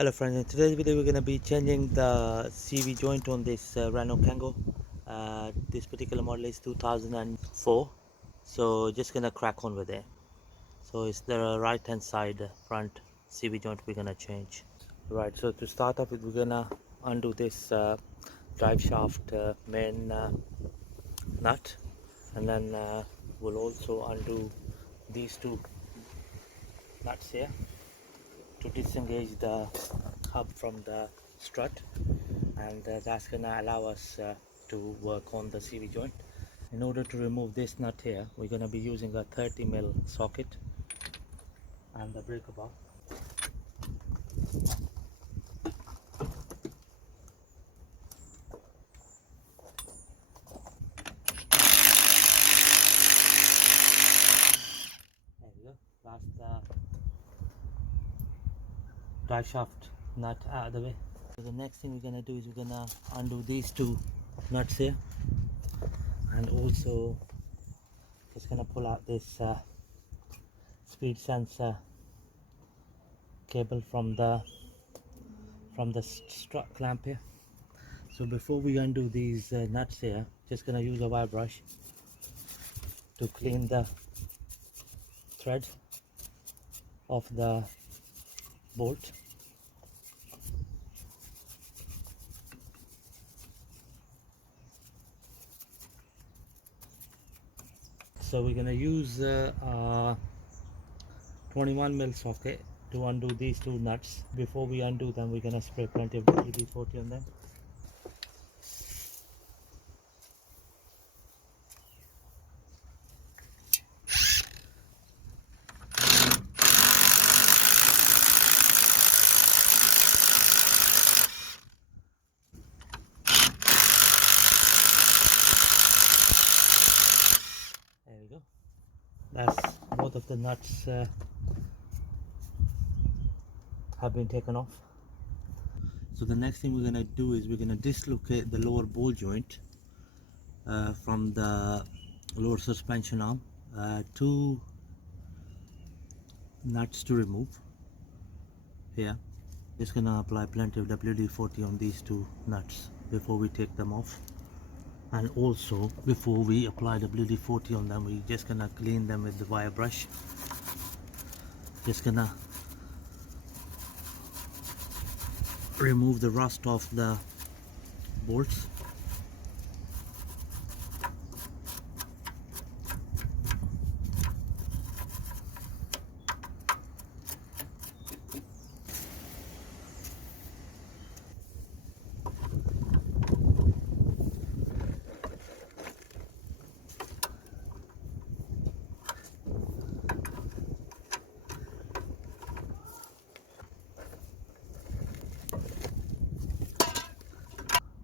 Hello friends, in today's video we're going to be changing the CV joint on this Renault Kangoo. This particular model is 2004, so just going to crack on with it. So it's the right hand side front CV joint we're going to change. Right, so to start off with, we're going to undo this drive shaft main nut, and then we'll also undo these two nuts here to disengage the hub from the strut, and that's gonna allow us to work on the CV joint. In order to remove this nut here, we're gonna be using a 30mm socket and the breaker bar. There we go. That's the drive shaft nut out of the way. So the next thing we're gonna do is we're gonna undo these two nuts here, and also just gonna pull out this speed sensor cable from the strut clamp here. So before we undo these nuts here, just gonna use a wire brush to clean the thread of the bolt. So we're gonna use a 21mm socket to undo these two nuts. Before we undo them, we're gonna spray plenty of WD-40 on them. There we go. That's both of the nuts have been taken off. So the next thing we're gonna do is we're gonna dislocate the lower ball joint from the lower suspension arm. Two nuts to remove here. Just gonna apply plenty of WD-40 on these two nuts before we take them off, and also before we apply WD-40 on them, we're just gonna clean them with the wire brush. Just gonna remove the rust off the bolts.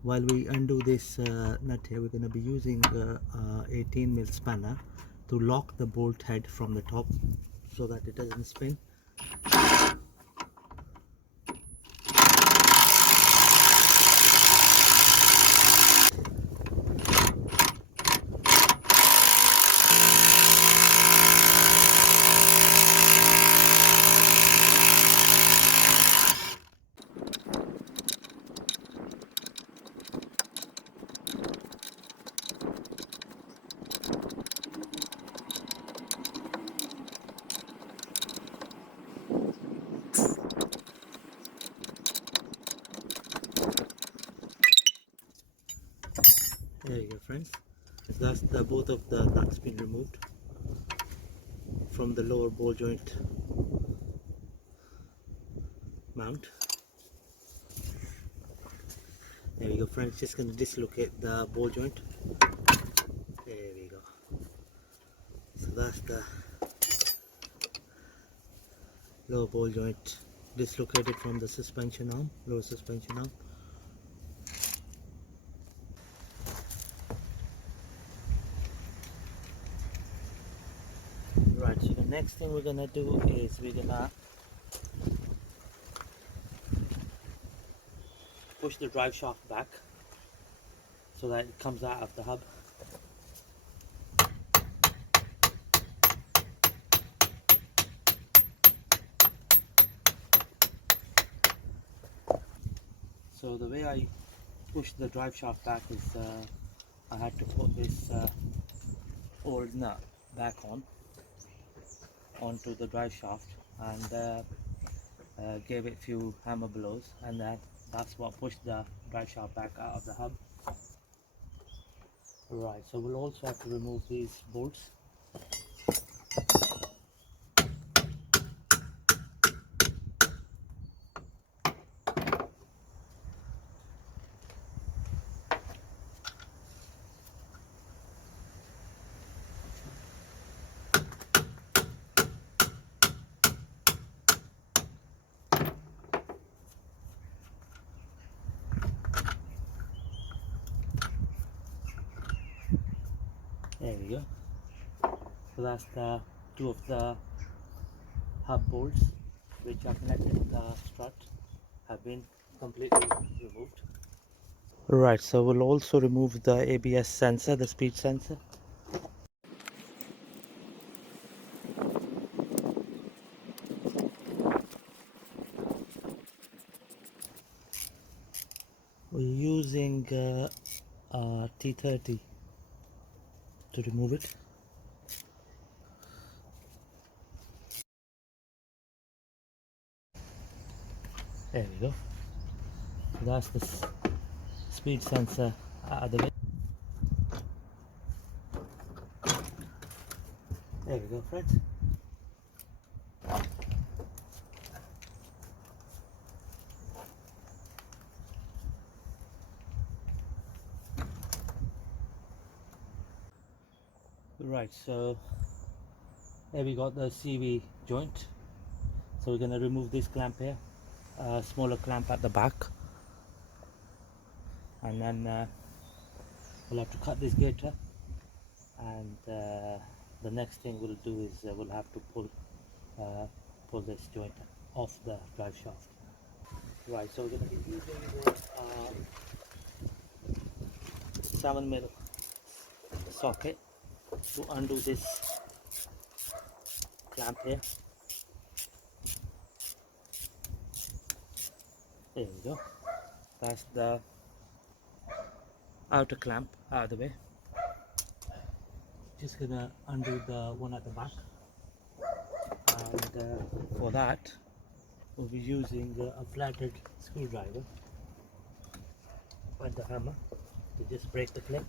While we undo this nut here, we're going to be using 18mm spanner to lock the bolt head from the top so that it doesn't spin. There you go, friends. That's both of the nuts been removed from the lower ball joint mount. There we go, friends. Just going to dislocate the ball joint. There we go. So that's the lower ball joint dislocated from the suspension arm, lower suspension arm. Right, so the next thing we're gonna do is we're gonna push the drive shaft back so that it comes out of the hub. So the way I push the drive shaft back is I had to put this old nut back onto the drive shaft and gave it a few hammer blows, and that's what pushed the drive shaft back out of the hub. Right, so we'll also have to remove these bolts. There we go. So that's the two of the hub bolts which are connected to the strut have been completely removed. Right, so we'll also remove the ABS sensor, the speed sensor. We're using T30 to remove it. There we go. So that's the speed sensor out of the way. There we go, friends. Right, so here we got the CV joint. So we're going to remove this clamp here, smaller clamp at the back, and then we'll have to cut this gator, and the next thing we'll do is we'll have to pull this joint off the drive shaft. Right, so we're going to be using the 7mm socket to undo this clamp here. There we go. That's the outer clamp out of the way. Just gonna undo the one at the back, and for that we'll be using a flathead screwdriver and the hammer to just break the clip.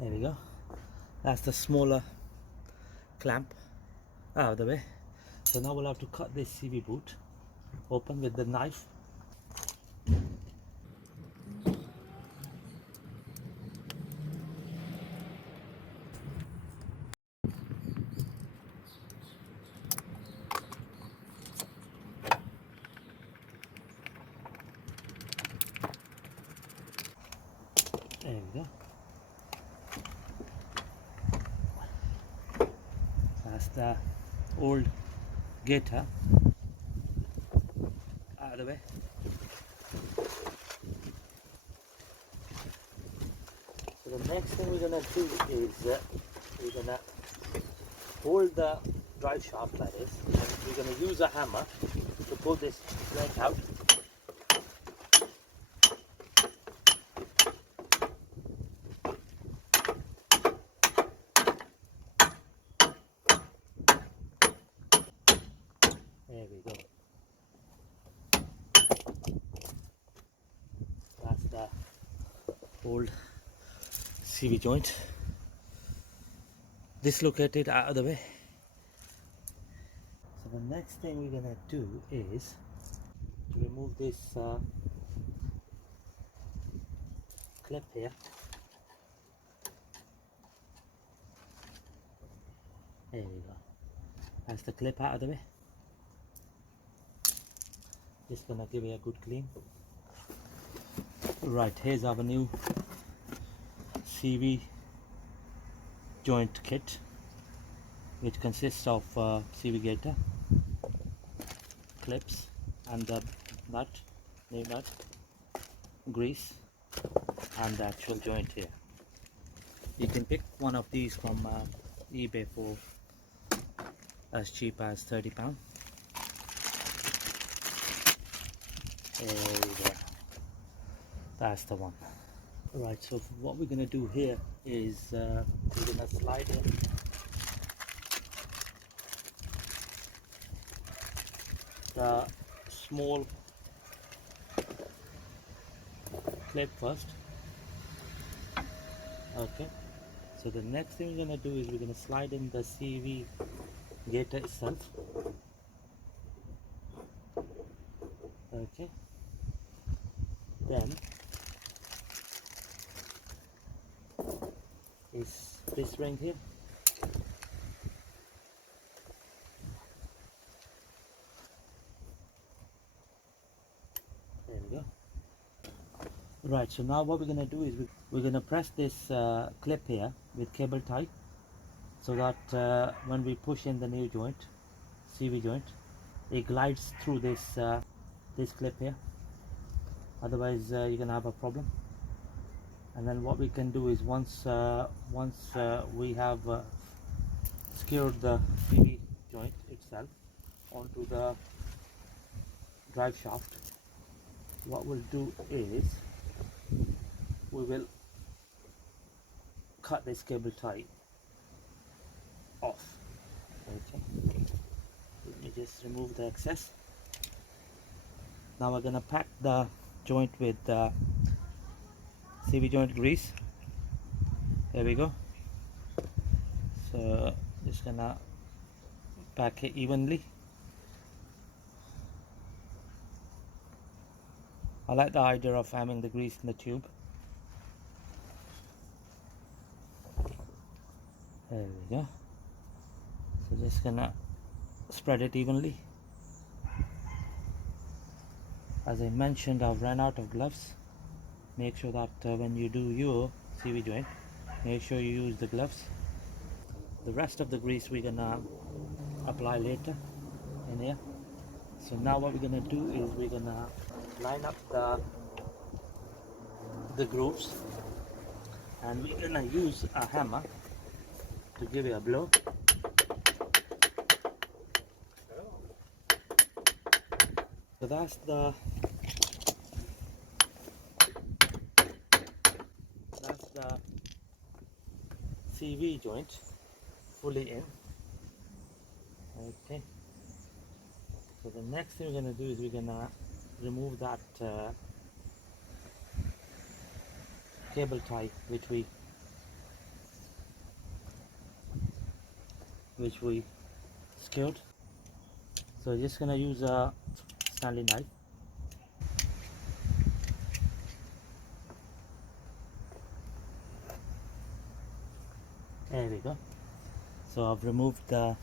There we go. That's the smaller clamp out of the way. So now we'll have to cut this CV boot open with the knife. There we go. That's the old gator out of the way. So the next thing we're gonna do is we're gonna hold the drive shaft like this, and we're gonna use a hammer to pull this leg out. There we go. That's the old CV joint dislocated out of the way. So the next thing we're gonna do is to remove this clip here. There we go. That's the clip out of the way. Just gonna give it a good clean. Right, here's our new CV joint kit, which consists of CV gator, clips, and the nut, new nut, grease, and the actual joint here. You can pick one of these from eBay for as cheap as £30. There we go. That's the one. Right, so what we're going to do here is we're going to slide in the small clip first. Okay, so the next thing we're going to do is we're going to slide in the CV gator itself. Okay, then is this ring here. There we go. Right, so now what we're going to do is we're going to press this clip here with cable tie, so that when we push in the new joint, CV joint, it glides through this this clip here. Otherwise you're going to have a problem. And then what we can do is once we have secured the CV joint itself onto the drive shaft, what we'll do is we will cut this cable tie off. Okay, let me just remove the excess. Now we're gonna pack the joint with CV joint grease. There we go. So just gonna pack it evenly. I like the idea of having the grease in the tube. There we go. So just gonna spread it evenly. As I mentioned, I've run out of gloves. Make sure that when you do your CV joint, make sure you use the gloves. The rest of the grease we're gonna apply later in here. So now what we're gonna do is we're gonna line up the grooves, and we're gonna use a hammer to give it a blow. So that's the CV joint fully in. Okay, so the next thing we're going to do is we're going to remove that cable tie which we secured. So just going to use a Stanley knife. There we go. So I've removed the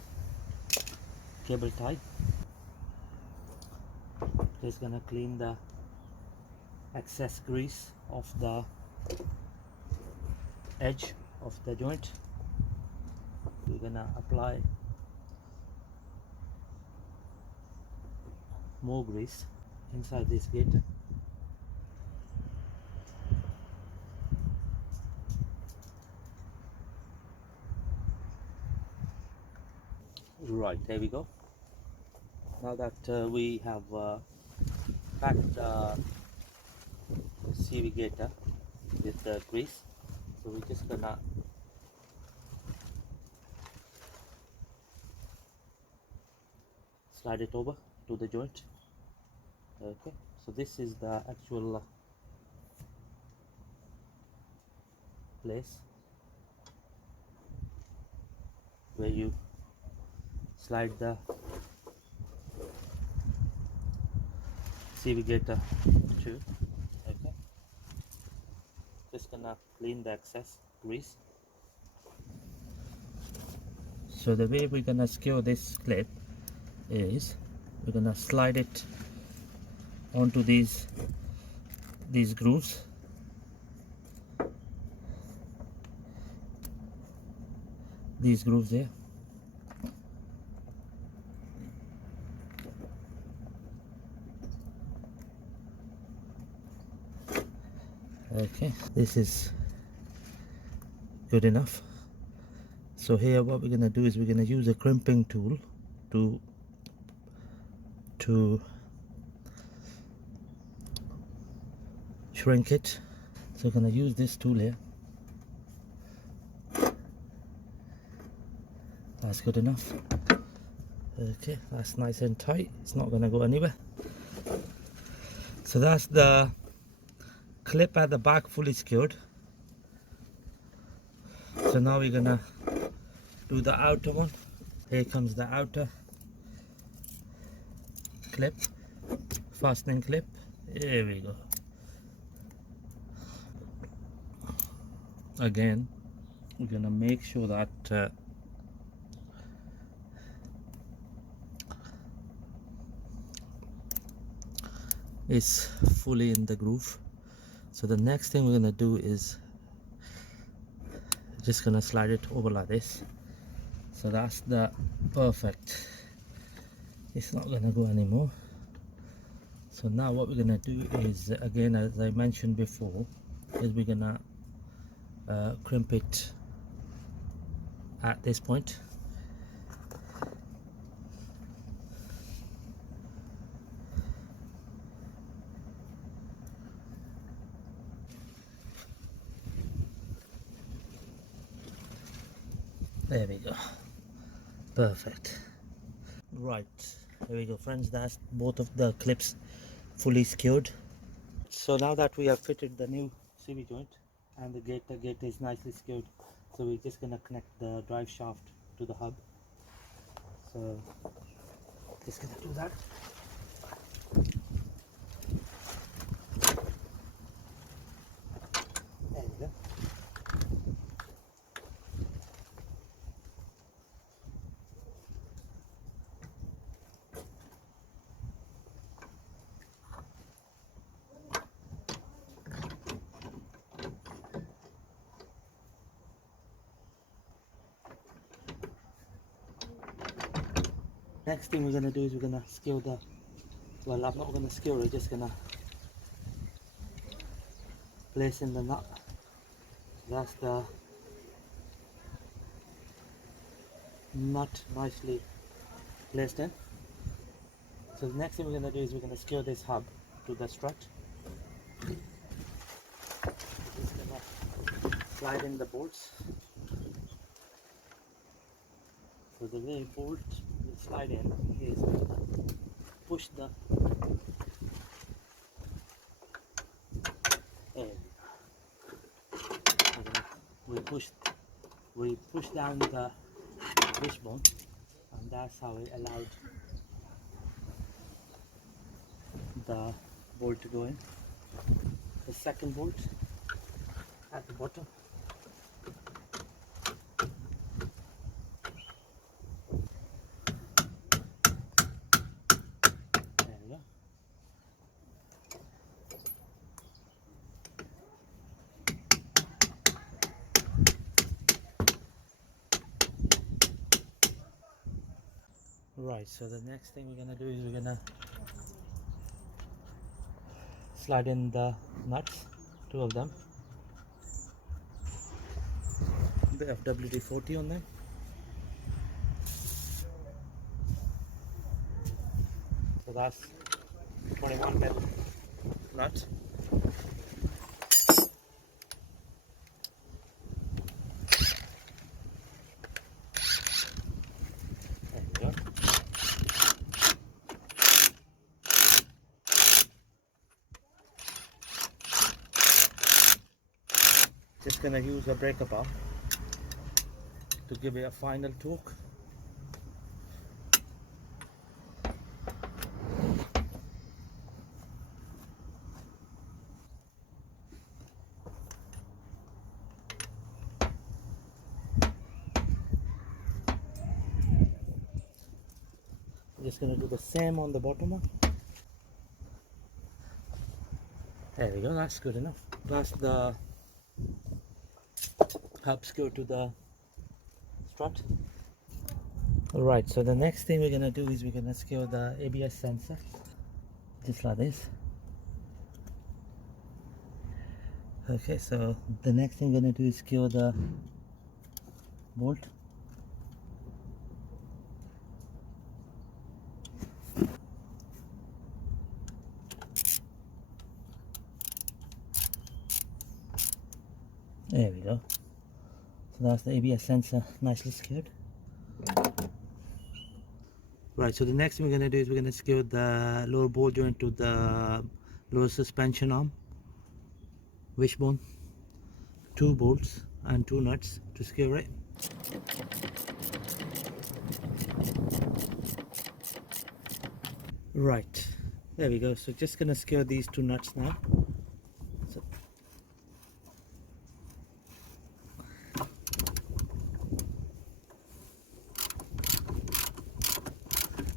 cable tie. Just gonna clean the excess grease off the edge of the joint. We're gonna apply more grease inside this gator. Right, there we go. Now that we have packed the CV gator with the grease, so we're just gonna slide it over to the joint. Okay, so this is the actual place where you slide the CV gator to. Okay, just gonna clean the excess grease. So the way we're gonna secure this clip is we're gonna slide it onto these grooves. These grooves there. Okay, this is good enough. So here what we're gonna do is we're gonna use a crimping tool to shrink it. So we're gonna use this tool here. That's good enough. Okay, that's nice and tight. It's not gonna go anywhere. So that's the clip at the back fully secured. So now we're gonna do the outer one. Here comes the outer clip, fastening clip. Here we go. Again, we're gonna make sure that it's fully in the groove. So the next thing we're gonna do is just gonna slide it over like this. So that's the perfect. It's not gonna go anymore. So now what we're gonna do is, again, as I mentioned before, is we're gonna crimp it at this point. There we go. Perfect. Right, there we go, friends. That's both of the clips fully secured. So now that we have fitted the new CV joint and the gate is nicely secured, so we're just gonna connect the drive shaft to the hub. So just gonna do that. There we go. Next thing we're gonna do is we're gonna secure the, well, I'm not gonna secure it, just gonna place in the nut. That's the nut nicely placed in. So the next thing we're gonna do is we're gonna secure this hub to the strut. Just gonna slide in the bolts. So the way bolt will slide in is we're gonna push the air. We push down the wishbone, and that's how we allowed the bolt to go in. The second bolt at the bottom. There we go. Right, so the next thing we're gonna do is we're gonna slide in the nuts, two of them. They have WD-40 on them. So that's 21 mil nut. There we go. Just gonna use a breaker bar to give it a final torque. Just gonna do the same on the bottom one. There we go, that's good enough. That's the hubs go to the strut. Alright, so the next thing we're gonna do is we're gonna secure the ABS sensor, just like this. Okay, so the next thing we're gonna do is secure the bolt. There we go. So that's the ABS sensor nicely secured. Right, so the next thing we're going to do is we're going to secure the lower ball joint to the lower suspension arm wishbone. 2 bolts and 2 nuts to secure it. Right, there we go. So just going to secure these 2 nuts now.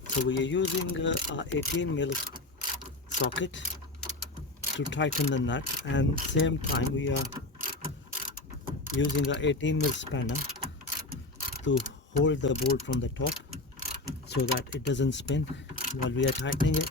So we are using a 18mm socket to tighten the nut, and same time we are using a 18mm spanner to hold the bolt from the top so that it doesn't spin while we are tightening it.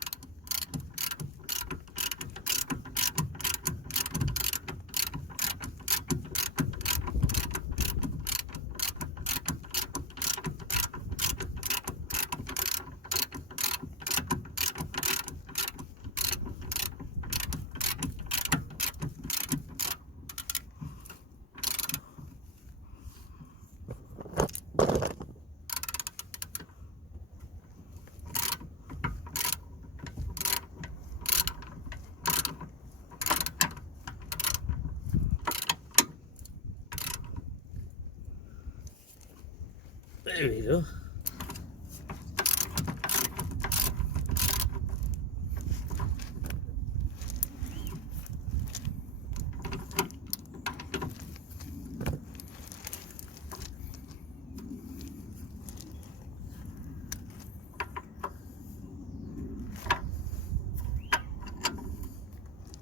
There we go.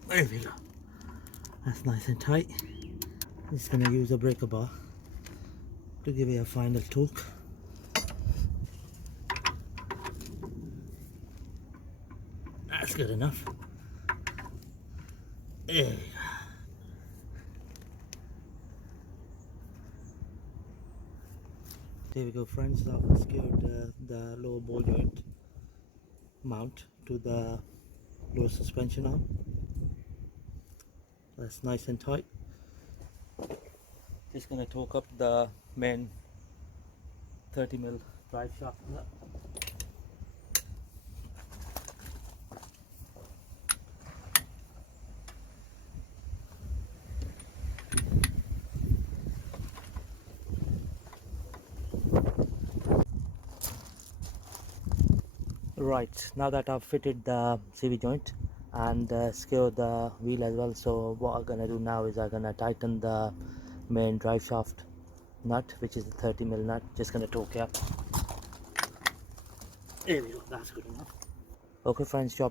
There we go. That's nice and tight. Just gonna use a breaker bar to give it a final torque. That's good enough. There we go. There we go, friends. I've secured the lower ball joint mount to the lower suspension arm. That's nice and tight. Just gonna torque up the main 30mm drive shaft nut. Right, now that I've fitted the CV joint and secured the wheel as well, so what I'm gonna do now is I'm gonna tighten the main drive shaft nut, which is the 30mm nut. Just gonna torque it up. There we go, that's good enough. Okay friends, job